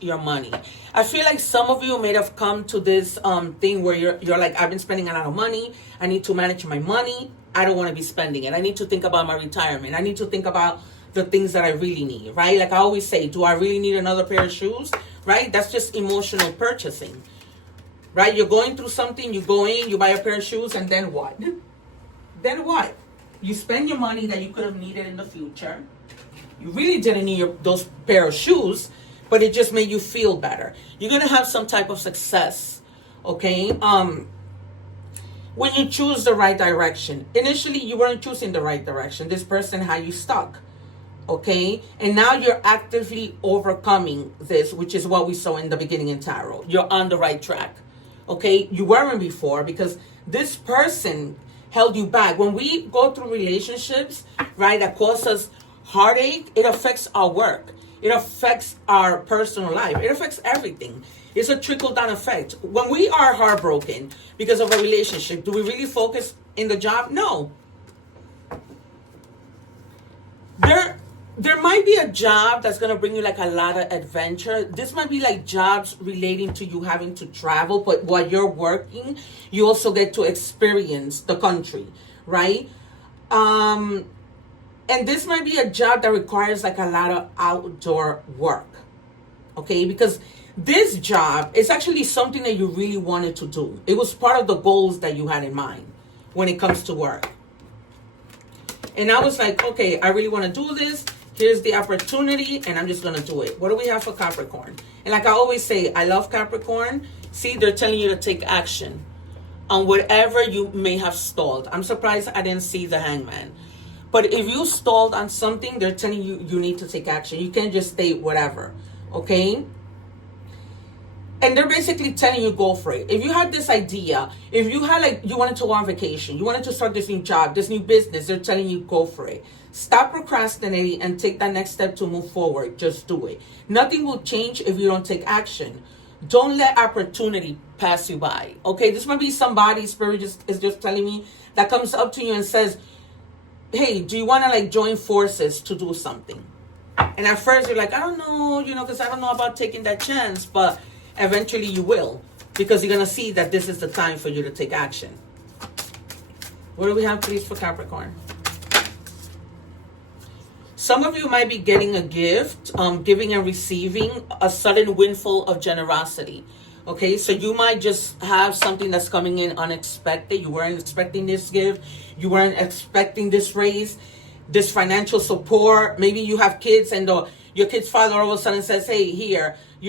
your money. I feel like some of you may have come to this thing where you're like, I've been spending a lot of money. I need to manage my money. I don't want to be spending it. I need to think about my retirement. I need to think about the things that I really need, right? Like I always say, do I really need another pair of shoes, right? That's just emotional purchasing, right? You're going through something, you go in, you buy a pair of shoes, and then what? Then what? You spend your money that you could have needed in the future. You really didn't need those pair of shoes, but it just made you feel better. You're going to have some type of success, okay? When you choose the right direction. Initially, you weren't choosing the right direction. This person had you stuck, okay? And now you're actively overcoming this, which is what we saw in the beginning in tarot. You're on the right track, okay? You weren't before because this person held you back. When we go through relationships, right, that cause us heartache, it affects our work. It affects our personal life. It affects everything. It's a trickle-down effect. When we are heartbroken because of a relationship, do we really focus in the job? No. There might be a job that's going to bring you like a lot of adventure. This might be like jobs relating to you having to travel, but while you're working, you also get to experience the country, right? And this might be a job that requires like a lot of outdoor work, okay? Because this job is actually something that you really wanted to do. It was part of the goals that you had in mind when it comes to work. And I was like, okay, I really want to do this. Here's the opportunity, and I'm just going to do it. What do we have for Capricorn? And like I always say, I love Capricorn. See, they're telling you to take action on whatever you may have stalled. I'm surprised I didn't see the Hangman. But if you stalled on something, they're telling you you need to take action. You can't just stay whatever, okay? And they're basically telling you go for it. If you had this idea, if you had like, you wanted to go on vacation, you wanted to start this new job, this new business, they're telling you go for it. Stop procrastinating and take that next step to move forward. Just do it. Nothing will change if you don't take action. Don't let opportunity pass you by, okay? This might be somebody, Spirit is just telling me, that comes up to you and says, hey, do you want to like join forces to do something? And at first you're like, I don't know, because I don't know about taking that chance, but eventually you will, because you're going to see that this is the time for you to take action. What do we have, please, for Capricorn? Some of you might be getting a gift, giving and receiving a sudden windfall of generosity. Okay, so you might just have something that's coming in unexpected. You weren't expecting this gift. You weren't expecting this raise, this financial support. Maybe you have kids and your kid's father all of a sudden says, hey, here,